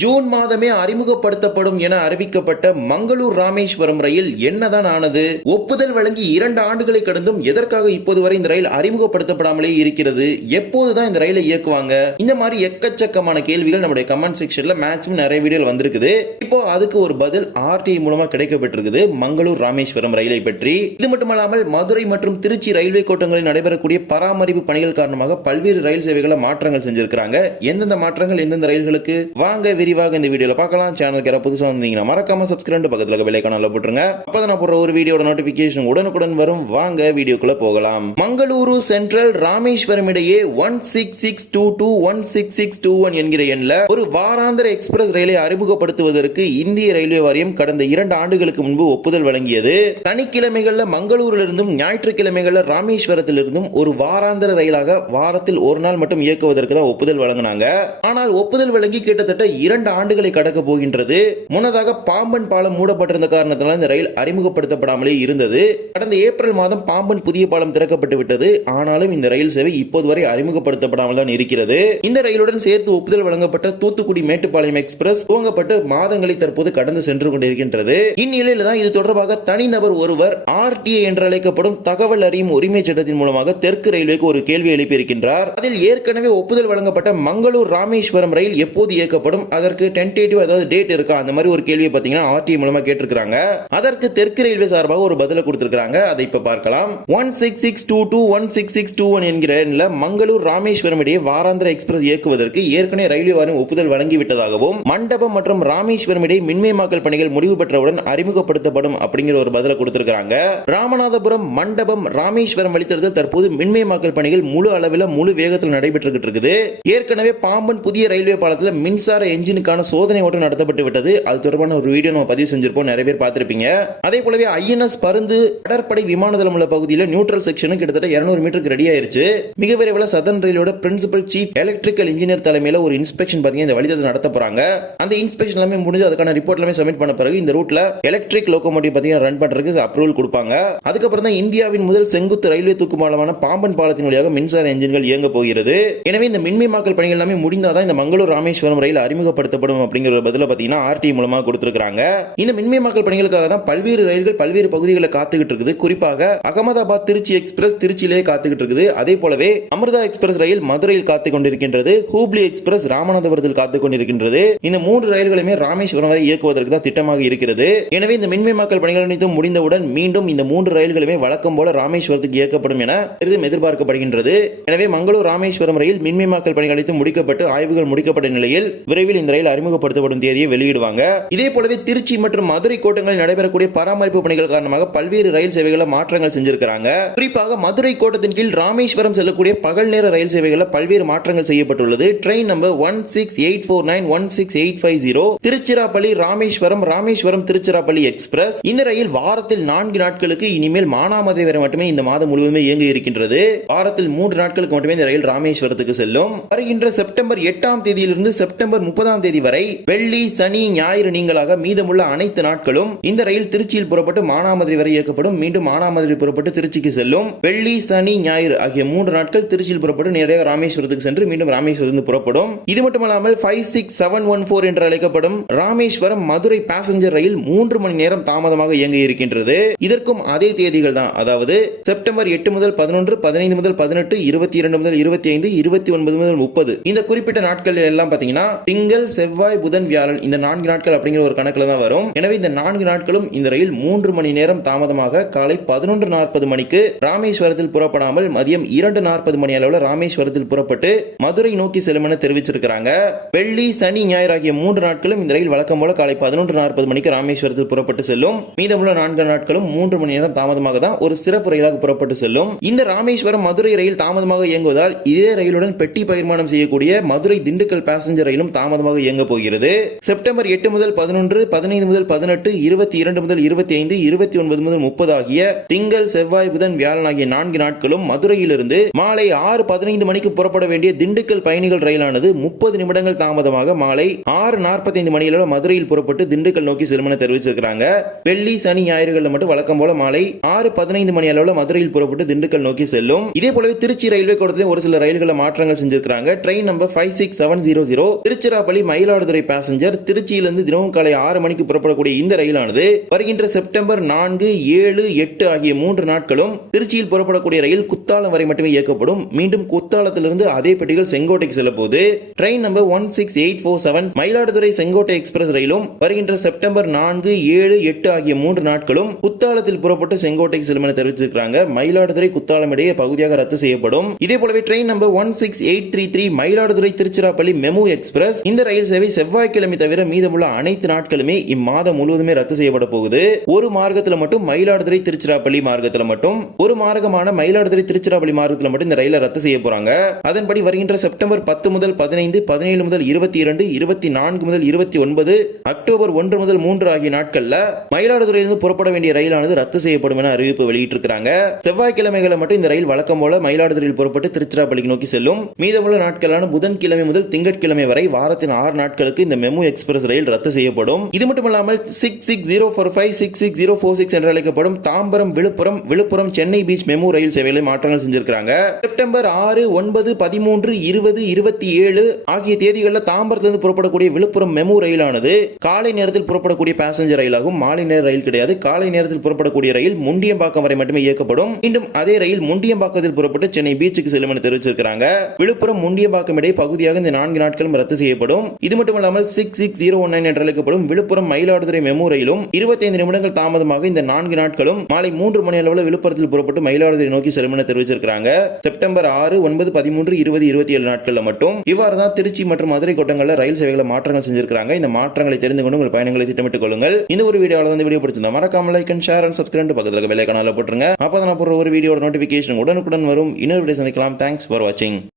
June மாதமே அறிமுகப்படுத்தப்படும் என அறிவிக்கப்பட்ட மங்களூர் ராமேஸ்வரம் ரயில் என்னதான் ஆனது? ஒப்புதல் வழங்கி இரண்டு ஆண்டுகளை கடந்தும் எதற்காக இப்போது வரை இந்த ரயில் அறிமுகப்படுத்தப்படாமலே இருக்கிறது? எப்போதுதான் இந்த ரயிலை இயக்குவாங்க? இந்த மாதிரி எக்கச்சக்கமான கேள்விகள் நம்முடைய கமெண்ட் செக்ஷன்ல மேக்ஸிமம் நிறைய வீடியோ வந்திருக்குது. இப்போ அதுக்கு ஒரு பதில் ஆர்டிஐ மூலமா கிடைக்கப்பட்டிருக்குது மங்களூர் ராமேஸ்வரம் ரயிலை பற்றி. இது மட்டுமல்லாமல் மதுரை மற்றும் திருச்சி ரயில்வே கோட்டங்களில் நடைபெறக்கூடிய பராமரிப்பு பணிகள் காரணமாக பல்வேறு ரயில் சேவைகளை மாற்றங்கள் செஞ்சிருக்காங்க எந்தெந்த மாற்றங்கள் எந்தெந்த ரயில்களுக்கு? வாங்க விரிவாக இந்த வீடியோவில் பார்க்கலாம். சேனலுக்கு யாராவது புதுசாக வந்தீங்கன்னா மறக்காம சப்ஸ்கிரைப் பக்கத்துல விலை காணல போட்டுருங்க. அப்போ நான் போடுற ஒரு வீடியோட நோட்டிஃபிகேஷன் உடனுக்குடன் வரும். வாங்க வீடியோக்குள்ளே போகலாம். மங்களூரு சென்ட்ரல் ராமேஸ்வரம் இடையே one six six two two one six six two one என்கிற எண்ணில் ஒரு வாராந்திர எக்ஸ்பிரஸ் ரயிலை அறிமுகப்படுத்துவதற்கு இந்திய ரயில்வே வாரியம் கடந்த இரண்டு ஆண்டுகளுக்கு முன்பு ஒப்புதல் வழங்கியது. சனிக்கிழமைகளில் மங்களூரிலிருந்தும் இருந்தும் ராமேஸ்வரத்திலிருந்தும் ஒரு வாராந்திர ரயிலாக வாரத்தில் ஒரு நாள் மட்டும் இயக்குவதற்கு தான் ஒப்புதல் வழங்கினாங்க. ஆனால் ஒப்புதல் வழங்கி கிட்டத்தட்ட இரண்டு ஆண்டுகளை கடக்க போகின்றது. முன்னதாக பாம்பன் பாலம் மூடப்பட்டிருந்த காரணத்தினால் இந்த ரயில் அறிமுகப்படுத்தப்படாமலே இருந்தது. கடந்த ஏப்ரல் மாதம் பாம்பன் புதிய பாலம் திறக்கப்பட்டு விட்டது. ஆனாலும் இந்த ரயில் சேவை இப்போது வரை அறிமுகப்படுத்தப்படாமல் தான் இருக்கிறது. இந்த ரயிலுடன் சேர்த்து ஒப்புதல் வழங்கப்பட்ட தூத்துக்குடி மேட்டுப்பாளையம் எக்ஸ்பிரஸ் துவங்கப்பட்டு மாதங்களை தற்போது கடந்து சென்று கொண்டிருக்கின்றது. இந்நிலையில் தான் இது தொடர்பாக தனிநபர் ஒருவர் ஆர்டிஏ என்று அழைக்கப்படும் தகவல் அறியும் உரிமை சட்டத்தின் மூலமாக தெற்கு ரயில்வேக்கு ஒரு கேள்வி எழுப்பியிருக்கின்றார். அதில் ஏற்கனவே ஒப்புதல் வழங்கப்பட்ட மங்களூர் ராமேஸ்வரம் ரயில் எப்போது இயக்கப்படும்? அதற்கு டென்டேட்டிவ் அதாவது டேட் இருக்கா? அந்த மாதிரி ஒரு கேள்வியை பார்த்தீங்கன்னா ஆர்டி மூலமா கேட்டிருக்காங்க அதற்கு தெற்கு ரயில்வே சார்பாக ஒரு பதில கொடுத்திருக்காங்க அதை இப்ப பார்க்கலாம். One six six two two one six six two one என்கிற எண்ணில் மங்களூர் ராமேஸ்வரம் இடையே வாராந்திர எக்ஸ்பிரஸ் இயக்குவதற்கு ஏற்கனவே ரயில்வே வாரியம் ஒப்புதல் வழங்கிவிட்டதாகவும் மண்டபம் மற்றும் ராமேஸ்வரம் இடையே மின்மயமாக்கல் பணிகள் முடிவு பெற்றவுடன் அறிமுகப்படுத்தப்படும் அப்படிங்கிற ஒரு பதில கொடுத்திருக்காங்க ராமநாதபுரம் மண்டபம் ராமேஸ்வரம் வழித்தடத்தில் தற்போது மின்மயமாக்கல் பணிகள் முழு அளவில் முழு வேகத்தில் நடைபெற்றுக்கிட்டு இருக்குது. ஏற்கனவே பாம்பன் புதிய ரயில்வே பாலத்தில் மின்சார எஞ்சின் இன்ஜினுக்கான சோதனை ஓட்டம் நடத்தப்பட்டு விட்டது. அது தொடர்பான ஒரு வீடியோ நம்ம பதிவு செஞ்சிருப்போம். நிறைய பேர் பார்த்திருப்பீங்க. அதே போலவே ஐஎன்எஸ் பருந்து கடற்படை விமானதளம் உள்ள பகுதியில் நியூட்ரல் செக்ஷனும் கிட்டத்தட்ட 200 மீட்டருக்கு ரெடி ஆயிருச்சு. மிக விரைவில் சதன் ரயிலோட பிரின்சிபல் சீஃப் எலக்ட்ரிக்கல் இன்ஜினியர் தலைமையில் ஒரு இன்ஸ்பெக்ஷன் பார்த்தீங்கன்னா இந்த வழித்தடத்தை நடத்த போறாங்க. அந்த இன்ஸ்பெக்ஷன் எல்லாமே முடிஞ்சு அதுக்கான ரிப்போர்ட் எல்லாமே சப்மிட் பண்ண பிறகு இந்த ரூட்ல எலக்ட்ரிக் லோகோமோட்டிவ் பார்த்தீங்கன்னா ரன் பண்றதுக்கு அப்ரூவல் கொடுப்பாங்க. அதுக்கப்புறம் தான் இந்தியாவின் முதல் செங்குத்து ரயில்வே தூக்கு பாலமான பாம்பன் பாலத்தின் வழியாக மின்சார என்ஜின்கள் இயங்க போகிறது. எனவே இந்த மின்மயமாக்கல் பணிகள் எல்லாமே முடிந்தாதான் இந்த மங்களூர் ராமேஸ்வரம் ரயில் அறிமுகப்படுத்தப்படும் அப்படிங்கிற பதில பாத்தீங்கன்னா ஆர்டி மூலமாக கொடுத்துருக்காங்க இந்த மின்மயமாக்கல் பணிகளுக்காக தான் பல்வேறு ரயில்கள் பல்வேறு பகுதிகளை காத்துக்கிட்டு இருக்குது. குறிப்பாக அகமதாபாத் திருச்சி எக்ஸ்பிரஸ் திருச்சியிலேயே காத்துக்கிட்டு இருக்குது. அதே போலவே அமிர்தா எக்ஸ்பிரஸ் ரயில் மதுரையில் காத்து கொண்டிருக்கின்றது. ஹூப்ளி எக்ஸ்பிரஸ் ராமநாதபுரத்தில் காத்து கொண்டிருக்கின்றது. இந்த மூன்று ரயில்களுமே ராமேஸ்வரம் வரை இயக்குவதற்கு தான் திட்டமாக இருக்கிறது. எனவே இந்த மின்மயமாக்கல் பணிகள் அனைத்தும் முடிந்தவுடன் மீண்டும் இந்த மூன்று ரயில்களுமே வழக்கம் போல ராமேஸ்வரத்துக்கு இயக்கப்படும் என பெரிதும் எதிர்பார்க்கப்படுகின்றது. எனவே மங்களூர் ராமேஸ்வரம் ரயில் மின்மயமாக்கல் பணிகள் அனைத்தும் முடிக்கப்பட்டு ஆய்வுகள் முடிக்கப்பட்ட நிலையில் விரைவில் இந்த ரயில் அறிமுகப்படுத்தப்படும் தேதியை வெளியிடுவாங்க. இதே போலவே திருச்சி மற்றும் மதுரை கோட்டங்களில் நடைபெறக்கூடிய பராமரிப்பு பணிகள் காரணமாக பல்வேறு ரயில் சேவைகளை மாற்றங்கள் செஞ்சிருக்கிறாங்க. குறிப்பாக மதுரை கோட்டத்தின் கீழ் ராமேஸ்வரம் செல்லக்கூடிய பகல் நேர ரயில் சேவைகளில் பல்வேறு மாற்றங்கள் செய்யப்பட்டுள்ளது. Train number one six eight four nine one six eight five zero Tiruchirappalli Rameswaram Rameswaram Tiruchirappalli express. இந்த ரயில் வாரத்தில் நான்கு நாட்களுக்கு இனிமேல் மானாமதை வரை மட்டுமே இந்த மாதம் முழுவதுமே இயங்க இருக்கின்றது. வாரத்தில் மூன்று நாட்களுக்கு மட்டுமே இந்த ரயில் ராமேஸ்வரத்துக்கு செல்லும். வருகின்ற செப்டம்பர் எட்டாம் தேதியிலிருந்து செப்டம்பர் முப்பதாம் தேதி வரை வெள்ளி சனி ஞாயிறு நீங்களாக மீதமுள்ள அனைத்து நாட்களும் இந்த ரயில் திருச்சியில் புறப்பட்டு மானாமதுரை வரை இயக்கப்படும். மீண்டும் மானாமதுரை புறப்பட்டு திருச்சிக்கு செல்லும். வெள்ளி சனி ஞாயிறு ஆகிய மூன்று நாட்கள் திருச்சியில் புறப்பட்டு நேரடியாக ராமேஸ்வரத்துக்கு சென்று மீண்டும் ராமேஸ்வரத்துக்கு புறப்படும். இது மட்டுமல்லாமல் five six seven one four என்று அழைக்கப்படும் ராமேஸ்வரம் மதுரை பாசஞ்சர் ரயில் மூன்று மணி நேரம் தாமதமாக இயங்க இருக்கின்றது. இதற்கும் அதே தேதிகள் தான். அதாவது செப்டம்பர் எட்டு முதல் பதினொன்று பதினைந்து முதல் பதினெட்டு இருபத்தி இரண்டு முதல் இருபத்தி ஐந்து இருபத்தி ஒன்பது முதல் முப்பது. இந்த குறிப்பிட்ட நாட்கள் எல்லாம் பாத்தீங்கன்னா திங்கள் செவ்வாய் புதன் வியாழன் இந்த நான்கு நாட்கள் அப்படிங்கிற ஒரு கணக்கில் தான் வரும். எனவே இந்த நான்கு நாட்களும் இந்த ரயில் மூன்று மணி நேரம் தாமதமாக காலை பதினொன்று நாற்பது மணிக்கு ராமேஸ்வரத்தில் புறப்படாமல் மதியம் இரண்டு நாற்பது மணி அளவில் ராமேஸ்வரத்தில் புறப்பட்டு மதுரை நோக்கி செல்லும் என தெரிவிச்சிருக்கிறாங்க. வெள்ளி சனி ஞாயிறு ஆகிய மூன்று நாட்களும் இந்த ரயில் வழக்கம் போல காலை பதினொன்று நாற்பது மணிக்கு ராமேஸ்வரத்தில் புறப்பட்டு செல்லும். மீதமுள்ள நான்கு நாட்களும் மூன்று மணி நேரம் தாமதமாக தான் ஒரு சிறப்பு ரயிலாக புறப்பட்டு செல்லும். இந்த ராமேஸ்வரம் மதுரை ரயில் தாமதமாக இயங்குவதால் இதே ரயிலுடன் பெட்டி பகிர்மானம் செய்யக்கூடிய மதுரை திண்டுக்கல் பேசஞ்சர் ரயிலும் தாமதமாக இயங்க போகிறது. செப்டம்பர் எட்டு முதல் பதினொன்று பதினைந்து முதல் பதினெட்டு இருபத்தி இரண்டு முதல் இருபத்தி ஐந்து இருபத்தி ஒன்பது முதல் முப்பது ஆகிய திங்கள் செவ்வாய் புதன் வியாழன் ஆகிய நான்கு நாட்களும் மதுரையிலிருந்து மாலை ஆறு பதினைந்து மணிக்கு புறப்பட வேண்டிய திண்டுக்கல் பயணிகள் ரயிலானது முப்பது நிமிடங்கள் தாமதமாக மாலை ஆறு நாற்பத்தைந்து மணியில மதுரையில் புறப்பட்டு திண்டுக்கல் நோக்கி செல்லும் என தெரிவிச்சிருக்கிறாங்க. வெள்ளி சனி ஞாயிறுகளில் மட்டும் வழக்கம் போல மாலை ஆறு பதினைந்து மணி அளவில் மதுரையில் புறப்பட்டு திண்டுக்கல் நோக்கி செல்லும். இதே போலவே திருச்சி ரயில்வே கோட்டத்திலும் ஒரு சில ரயில்களை மாற்றங்கள் செஞ்சிருக்கிறாங்க. Train number five six seven zero zero Tiruchirappalli Mayiladuthurai passenger திருச்சியிலிருந்து தினமும் காலை ஆறு மணிக்கு புறப்படக்கூடிய இந்த ரயிலானது வருகின்ற செப்டம்பர் நான்கு ஏழு எட்டு ஆகிய மூன்று நாட்களும் திருச்சியில் புறப்படக்கூடிய ரயில் குத்தாலம் வரை மட்டுமே இயக்கப்படும். மீண்டும் குத்தாலத்திலிருந்து அதே பெட்டிகள் செங்கோட்டைக்கு செல்ல போது train number one six eight four seven Mayiladuthurai Sengottai express ரயிலும் வருகின்ற செப்டம்பர் நான்கு ஏழு எட்டு ஆகிய மூன்று நாட்களும் குத்தாலத்தில் புறப்பட்டு செங்கோட்டைக்கு செல்லும் என தெரிவித்திருக்கிறாங்க. மயிலாடுதுறை குத்தாலம் இடையே பகுதியாக ரத்து செய்யப்படும். இதே போலவே train number one six eight three three Mayiladuthurai Tiruchirappalli MEMU express இந்த ரயில் சேவை செவ்வாய்க்கிழமை தவிர மீதமுள்ள அனைத்து நாட்களுமே இம்மாதம் முழுவதுமே ரத்து செய்யப்பட போகுது. ஒரு மார்க்கத்தில் மட்டும் மயிலாடுதுறை திருச்சிராப்பள்ளி மார்க்கத்தில் மட்டும் ஒரு மார்க்கமான மயிலாடுதுறை திருச்சிராப்பள்ளி மார்க்கத்தில் மட்டும் இந்த ரயிலை ரத்து செய்ய போறாங்க. அதன்படி வருகின்ற செப்டம்பர் பத்து முதல் பதினைந்து பதினேழு முதல் இருபத்தி இரண்டு இருபத்தி நான்கு முதல் இருபத்தி ஒன்பது அக்டோபர் ஒன்று முதல் மூன்று ஆகிய நாட்கள்ல மயிலாடுதுறையிலிருந்து புறப்பட வேண்டிய ரயிலானது ரத்து செய்யப்படும் என அறிவிப்பு வெளியிட்டிருக்கிறாங்க. செவ்வாய்க்கிழமைகளை மட்டும் இந்த ரயில் வழக்கம் போல மயிலாடுதுறையில் புறப்பட்டு திருச்சிராப்பள்ளிக்கு நோக்கி செல்லும். மீதமுள்ள நாட்களான புதன்கிழமை முதல் திங்கட்கிழமை வரை வாரத்தின் ஆறு நாட்களுக்கு இந்த மெமு எக்ஸ்பிரஸ் ரயில் ரத்து செய்யப்படும். இது மட்டும் இல்லாமல் six six zero four five six six zero four six என்று அழைக்கப்படும் தாம்பரம் விழுப்புரம் விழுப்புரம் சென்னை பீச் மெமு ரயில் சேவைகளை மாற்றங்கள் செஞ்சிருக்காங்க செப்டம்பர் ஆறு ஒன்பது பதிமூன்று இருபது இருபத்தி ஏழு ஆகிய தேதிகளில் தாம்பரத்திலிருந்து புறப்படக்கூடிய விழுப்புரம் மெமு ரயிலானது காலை நேரத்தில் புறப்படக்கூடிய பேசஞ்சர் ரயிலாகும் மாலை நேர ரயில் கிடையாது. காலை நேரத்தில் புறப்படக்கூடிய ரயில் முண்டியம்பாக்கம் வரை மட்டுமே இயக்கப்படும். மீண்டும் அதே ரயில் முண்டியம்பாக்கத்தில் புறப்பட்டு சென்னை பீச்சுக்கு செல்லும் என தெரிவிச்சிருக்காங்க விழுப்புரம் முண்டியம்பாக்கம் இடையே பகுதியாக இந்த நான்கு நாட்களும் ரத்து செய்யப்படும். இது மட்டுமல்லாமல் six six zero one nine என்று அழைக்கப்படும் விழுப்புரம் மயிலாடுதுறை மெமு ரயிலும் இருபத்தைந்து நிமிடங்கள் தாமதமாக இந்த நான்கு நாட்களும் மாலை மூன்று மணி அளவில் விழுப்புரத்தில் புறப்பட்டு மயிலாடுதுறை நோக்கி செல்லும் என தெரிவிச்சிருக்காங்க செப்டம்பர் ஆறு ஒன்பது பதிமூன்று இருபது இருபத்தி ஏழு நாட்களில் மட்டும் இவ்வாறு தான் திருச்சி மற்றும் மதுரை கோட்டங்களில் ரயில் சேவைகளை மாற்றங்கள் செஞ்சிருக்காங்க இந்த மாற்றங்களை தெரிந்து கொண்டு உங்கள் பயணங்களை திட்டமிட்டுக் கொள்ளுங்கள். இந்த ஒரு வீடியோவில் வந்து வீடியோ பிடிச்சிருந்தா மறக்காம like and share and subscribe பக்கத்தில் வெள்ளை கனால போட்டுருங்க. அப்போ நான் போடுற ஒரு வீடியோட நோட்டிஃபிகேஷன் உடனுக்குடன் வரும். இன்னொரு வீடியோ சந்திக்கலாம். தேங்க்ஸ் ஃபார் வாட்சிங்